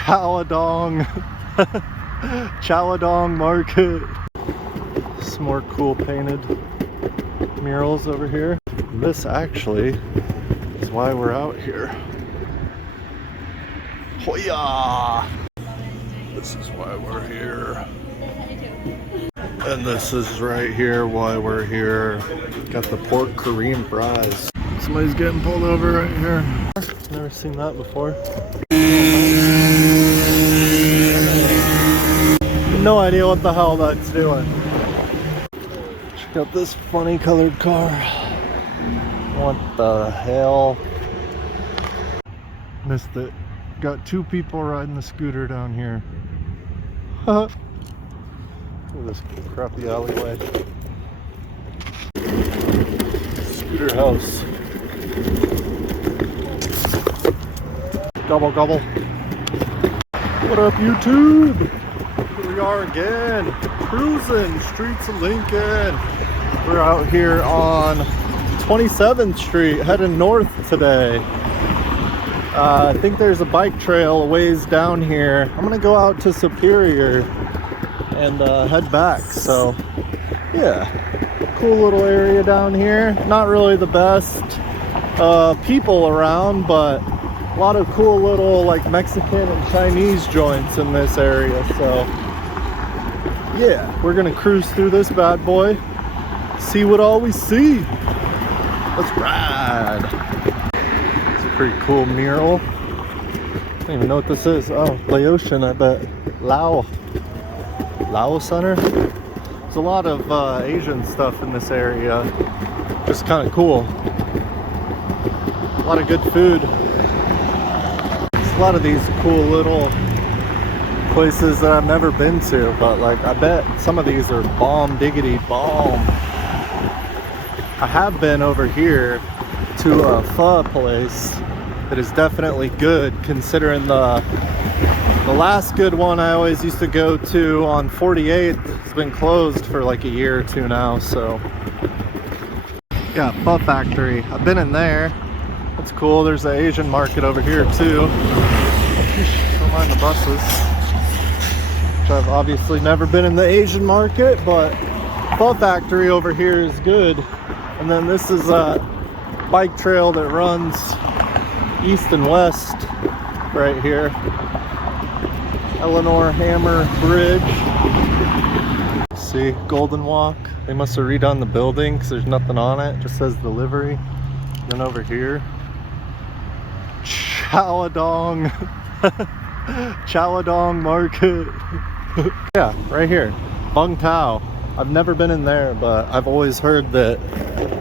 Chaladong Chaladong Market. Some more cool painted murals over here. This actually is why we're out here. Hoya! This is why we're here. And this is right here why we're here. Got the pork Korean fries. Somebody's getting pulled over right here. Never seen that before. No idea what the hell that's doing. Check out this funny colored car. What the hell? Missed it. Got two people riding the scooter down here. Look at this crappy alleyway. Scooter house. Gobble gobble. What up, YouTube? Here we are again, cruising streets of Lincoln. We're out here on 27th Street, heading north today. I think there's a bike trail a ways down here. I'm gonna go out to Superior and head back. So yeah, cool little area down here. Not really the best people around, but a lot of cool little like Mexican and Chinese joints in this area. So yeah, we're gonna cruise through this bad boy, see what all we see. Let's ride. It's a pretty cool mural. I don't even know what this is. Oh, Laotian, I bet. Lao Center. There's a lot of Asian stuff in this area. Just kind of cool. A lot of good food. There's a lot of these cool little places that I've never been to, but like I bet some of these are bomb diggity bomb. I have been over here to a pho place that is definitely good, considering the last good one I always used to go to on 48th has been closed for like a year or two now. So yeah, Pho Factory, I've been in there. That's cool. There's the Asian market over here too. Don't mind the buses. I've obviously never been in the Asian market, but Pho Factory over here is good. And then this is a bike trail that runs east and west right here. Eleanor Hammer Bridge. See, Golden Walk. They must have redone the building because there's nothing on it. It just says delivery. Then over here, Chaladong Chaladong Market. Yeah, right here, Vung Tau. I've never been in there, but I've always heard that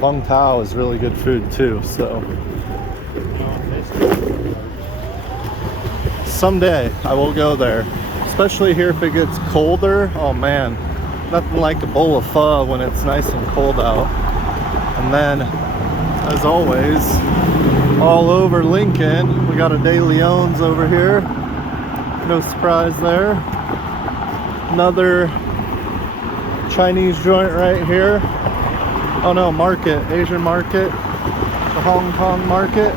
Vung Tau is really good food too, so someday I will go there, especially here if it gets colder. Oh man, nothing like a bowl of pho when it's nice and cold out. And then, as always, all over Lincoln, we got a De Leon's over here. No surprise there. Another Chinese joint right here. Oh no, market, Asian market, the Hong Kong market.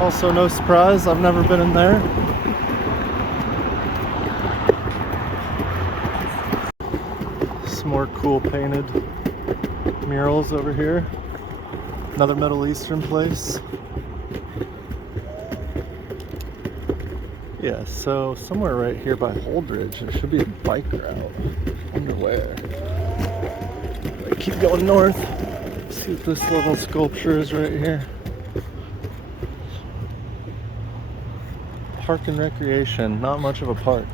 Also no surprise, I've never been in there. Some more cool painted murals over here. Another Middle Eastern place. Yeah, so somewhere right here by Holdridge, there should be a bike route. I wonder where. I keep going north. See what this little sculpture is right here. Park and recreation, not much of a park.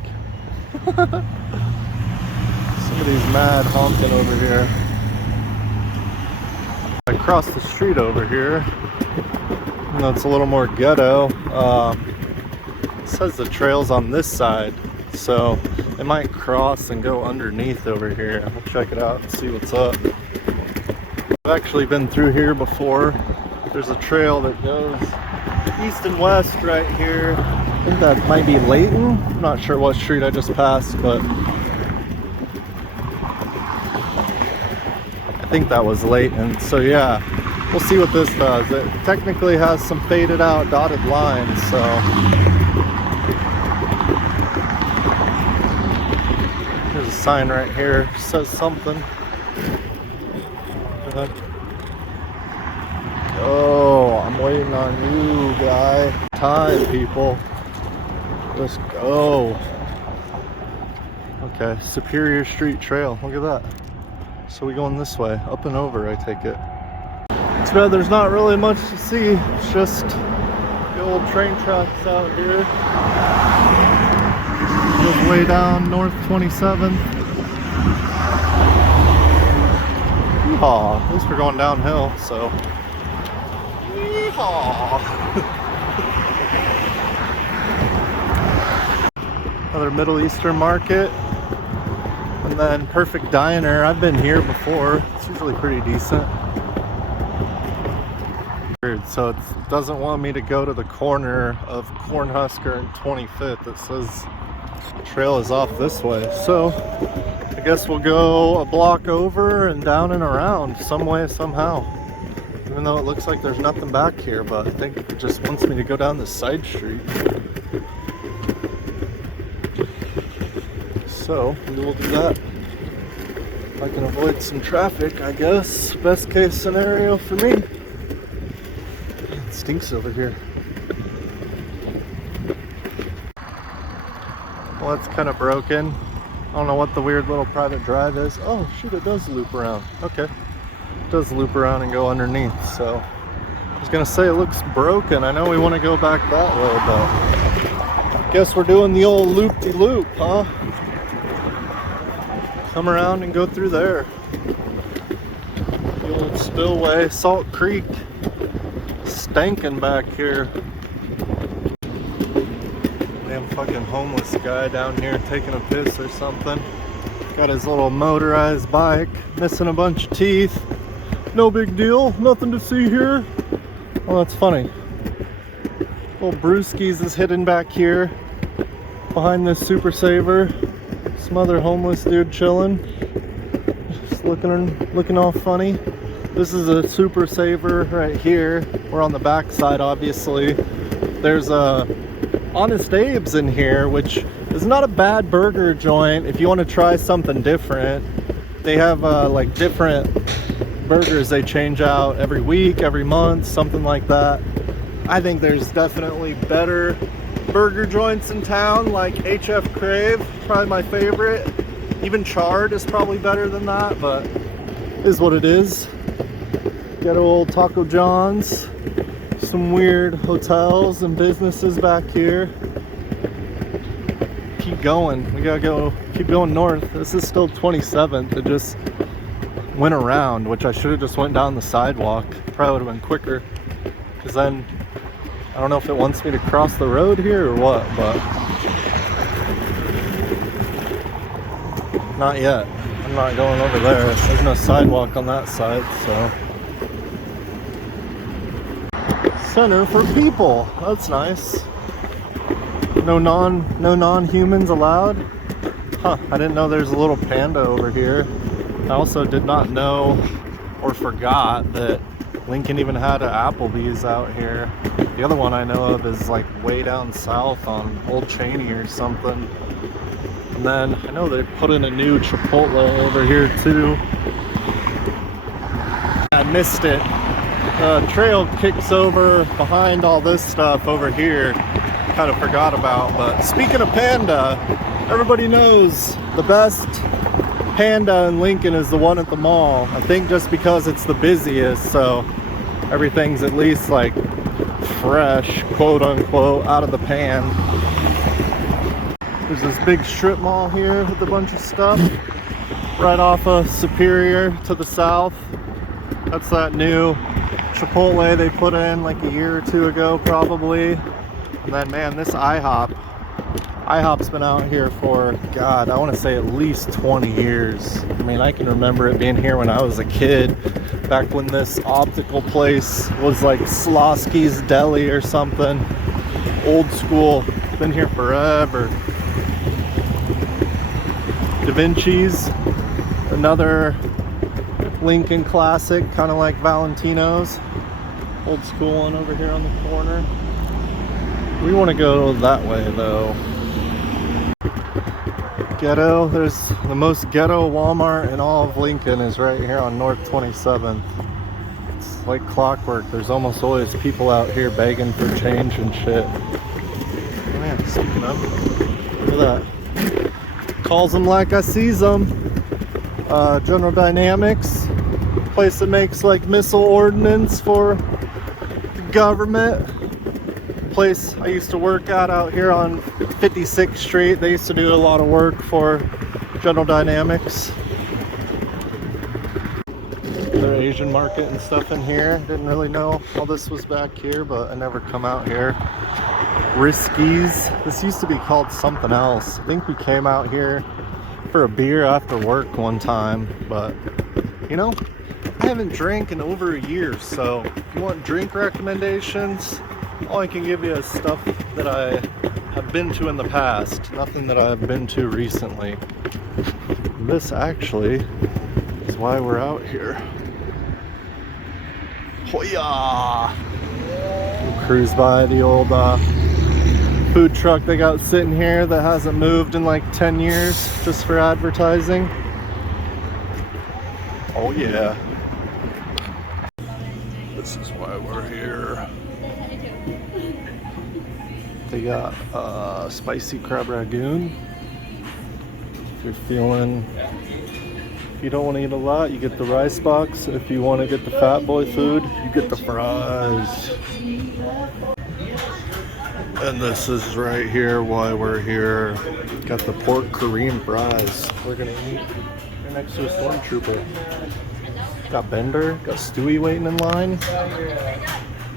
Somebody's mad honking over here. Across the street over here, and that's a little more ghetto. It says the trail's on this side, so it might cross and go underneath over here. I'll check it out and see what's up. I've actually been through here before. There's a trail that goes east and west right here. I think that might be Layton. I'm not sure what street I just passed, but I think that was Layton. So yeah, we'll see what this does. It technically has some faded out dotted lines, so sign right here says something. Oh, I'm waiting on you, guy. Time, people. Let's go. Okay, Superior Street Trail. Look at that. So we going this way, up and over, I take it. Too bad there's not really much to see. It's just the old train tracks out here. Goes way down North 27th. Yeehaw. At least we're going downhill, so. Yeehaw. Another Middle Eastern market. And then Perfect Diner. I've been here before. It's usually pretty decent. So it doesn't want me to go to the corner of Cornhusker and 25th. It says the trail is off this way. So I guess we'll go a block over and down and around some way, somehow. Even though it looks like there's nothing back here, but I think it just wants me to go down this side street. So we will do that. I can avoid some traffic, I guess. Best case scenario for me. It stinks over here. Well, it's kind of broken. I don't know what the weird little private drive is. Oh, shoot, it does loop around. Okay. It does loop around and go underneath, so. I was gonna say it looks broken. I know we want to go back that way, but I guess we're doing the old loop-de-loop, huh? Come around and go through there. The old spillway, Salt Creek. Stankin' back here. Damn fucking homeless guy down here taking a piss or something. Got his little motorized bike, missing a bunch of teeth. No big deal, nothing to see here. Well, that's funny. Little Brewskis is hidden back here behind this Super Saver. Some other homeless dude chilling, just looking all funny. This is a Super Saver right here. We're on the back side, obviously. There's a Honest Abe's in here, which is not a bad burger joint if you want to try something different. They have like different burgers they change out every week, every month, something like that. I think there's definitely better burger joints in town, like HF Crave, probably my favorite. Even Charred is probably better than that, but it is what it is. Got old Taco John's, some weird hotels and businesses back here. Keep going, we gotta keep going north. This is still 27th. It just went around, which I should have just went down the sidewalk. Probably would have been quicker, because then I don't know if it wants me to cross the road here or what, but not yet. I'm not going over there. There's no sidewalk on that side, so. Center for people. That's nice. No non-humans allowed. Huh, I didn't know there's a little panda over here. I also did not know or forgot that Lincoln even had an Applebee's out here. The other one I know of is like way down south on Old Cheney or something. And then I know they put in a new Chipotle over here too. I missed it. The trail kicks over behind all this stuff over here. Kind of forgot about, but speaking of panda, everybody knows the best panda in Lincoln is the one at the mall. I think just because it's the busiest, so everything's at least like fresh, quote unquote, out of the pan. There's this big strip mall here with a bunch of stuff right off of Superior to the south. That's that new Chipotle they put in like a year or two ago probably. And then man, this IHOP's been out here for, God, I want to say at least 20 years. I mean, I can remember it being here when I was a kid, back when this optical place was like Slosky's Deli or something. Old school, been here forever. Da Vinci's, another Lincoln classic, kind of like Valentino's. Old school one over here on the corner. We want to go that way though. Ghetto. There's the most ghetto Walmart in all of Lincoln is right here on North 27th. It's like clockwork. There's almost always people out here begging for change and shit. Oh man, speaking of, look at that. Calls them like I sees them. General Dynamics, place that makes like missile ordnance for the government. Place I used to work at out here on 56th Street. They used to do a lot of work for General Dynamics. Their Asian market and stuff in here. Didn't really know all this was back here, but I never come out here. Riskies. This used to be called something else. I think we came out here for a beer after work one time, but you know, I haven't drank in over a year, so if you want drink recommendations, all I can give you is stuff that I have been to in the past, nothing that I've been to recently. This actually is why we're out here. Hoya! We'll cruise by the old food truck they got sitting here that hasn't moved in like 10 years just for advertising. Oh yeah. This is why we're here. They got spicy crab ragoon. If you're feeling, if you don't want to eat a lot, you get the rice box. If you want to get the fat boy food, you get the fries. And this is right here why we're here. Got the pork Kareem fries. We're gonna eat. We're next to a stormtrooper. Got Bender, got Stewie waiting in line.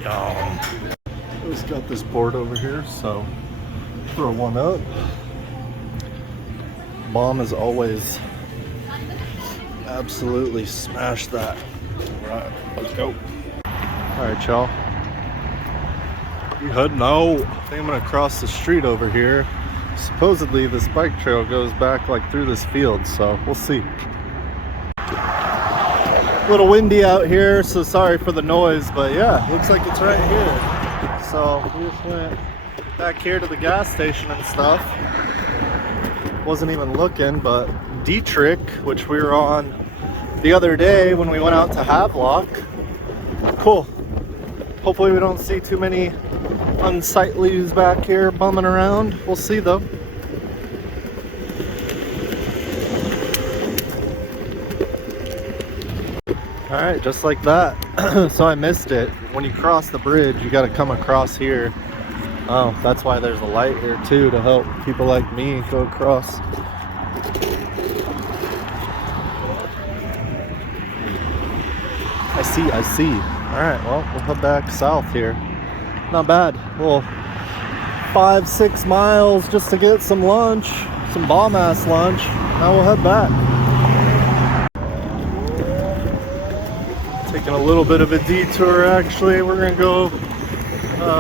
Yum. Just got this board over here, so throw one up. Mom as always. Absolutely smash that. Alright, let's go. Alright, y'all. We heading out. I think I'm gonna cross the street over here. Supposedly this bike trail goes back like through this field, so we'll see. A little windy out here, so sorry for the noise, but yeah, looks like it's right here. So we just went back here to the gas station and stuff. Wasn't even looking, but Dietrich, which we were on the other day when we went out to Havelock. Cool. Hopefully we don't see too many unsightlies back here bumming around. We'll see though. Alright, just like that. So I missed it. When you cross the bridge, you gotta come across here. Oh, that's why there's a light here too, to help people like me go across. I see. Alright, well, we'll head back south here. Not bad. Well, 5-6 miles just to get some lunch, some bomb ass lunch. Now we'll head back. Taking a little bit of a detour actually. We're gonna go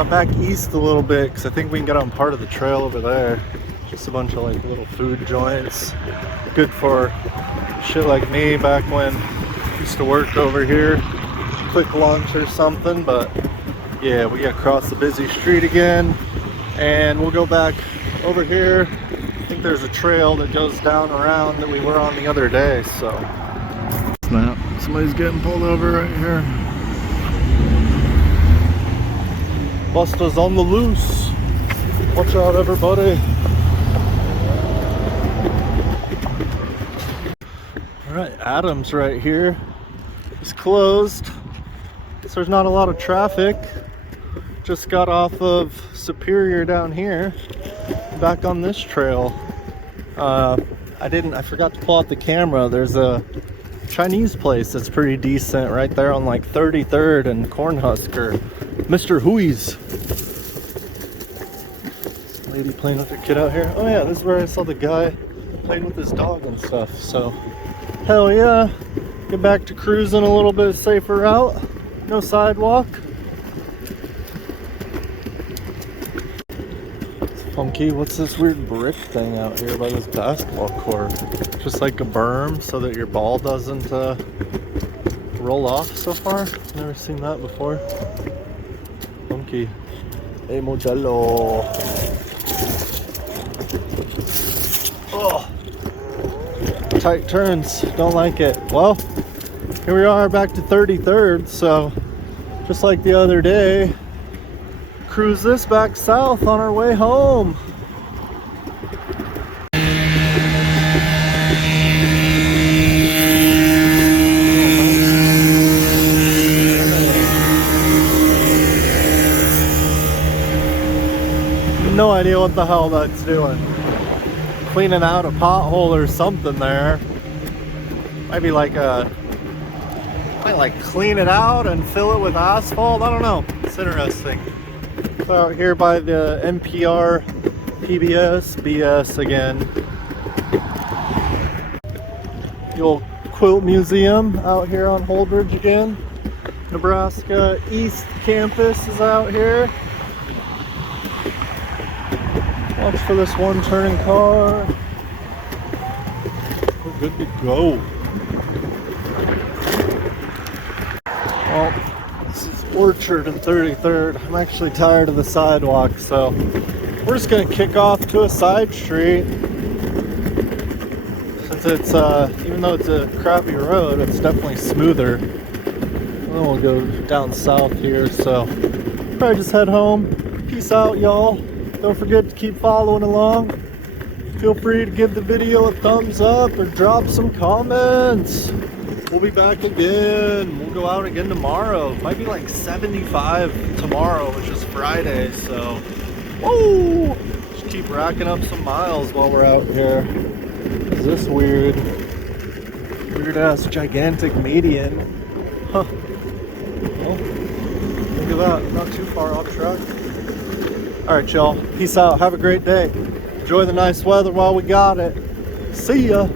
back east a little bit because I think we can get on part of the trail over there. Just a bunch of like little food joints. Good for shit like me back when I used to work over here. Quick lunch or something, but yeah, we gotta cross the busy street again and we'll go back over here. I think there's a trail that goes down around that we were on the other day, so. Snap, somebody's getting pulled over right here. Busta's on the loose. Watch out, everybody. All right, Adams right here is closed. So there's not a lot of traffic. Just got off of Superior down here, back on this trail. I forgot to pull out the camera. There's a Chinese place that's pretty decent right there on like 33rd and Cornhusker. Mr. Hui's. Lady playing with her kid out here. Oh yeah, this is where I saw the guy playing with his dog and stuff. So, hell yeah. Get back to cruising a little bit safer route. No sidewalk. It's funky. What's this weird brick thing out here by this basketball court? Just like a berm so that your ball doesn't roll off so far. Never seen that before. Funky. Hey, Modello. Oh, Tight turns, don't like it. Well, here we are back to 33rd, so just like the other day, cruise this back south on our way home. No idea what the hell that's doing. Cleaning out a pothole or something there. Maybe like might like clean it out and fill it with asphalt. I don't know. It's interesting. So out here by the NPR PBS BS again. The old Quilt Museum out here on Holdridge again. Nebraska East Campus is out here. Watch for this one turning car. We're good to go. Well, this is Orchard and 33rd. I'm actually tired of the sidewalk, so we're just gonna kick off to a side street. Since it's, even though it's a crappy road, it's definitely smoother. And then we'll go down south here, so probably just head home. Peace out, y'all. Don't forget to keep following along. Feel free to give the video a thumbs up or drop some comments. We'll be back again. We'll go out again tomorrow. Might be like 75 tomorrow, which is Friday, so woo! Just keep racking up some miles while we're out here. What is this weird ass gigantic median? Huh. Well, look at that. Not too far off track. Alright, y'all. Peace out. Have a great day. Enjoy the nice weather while we got it. See ya.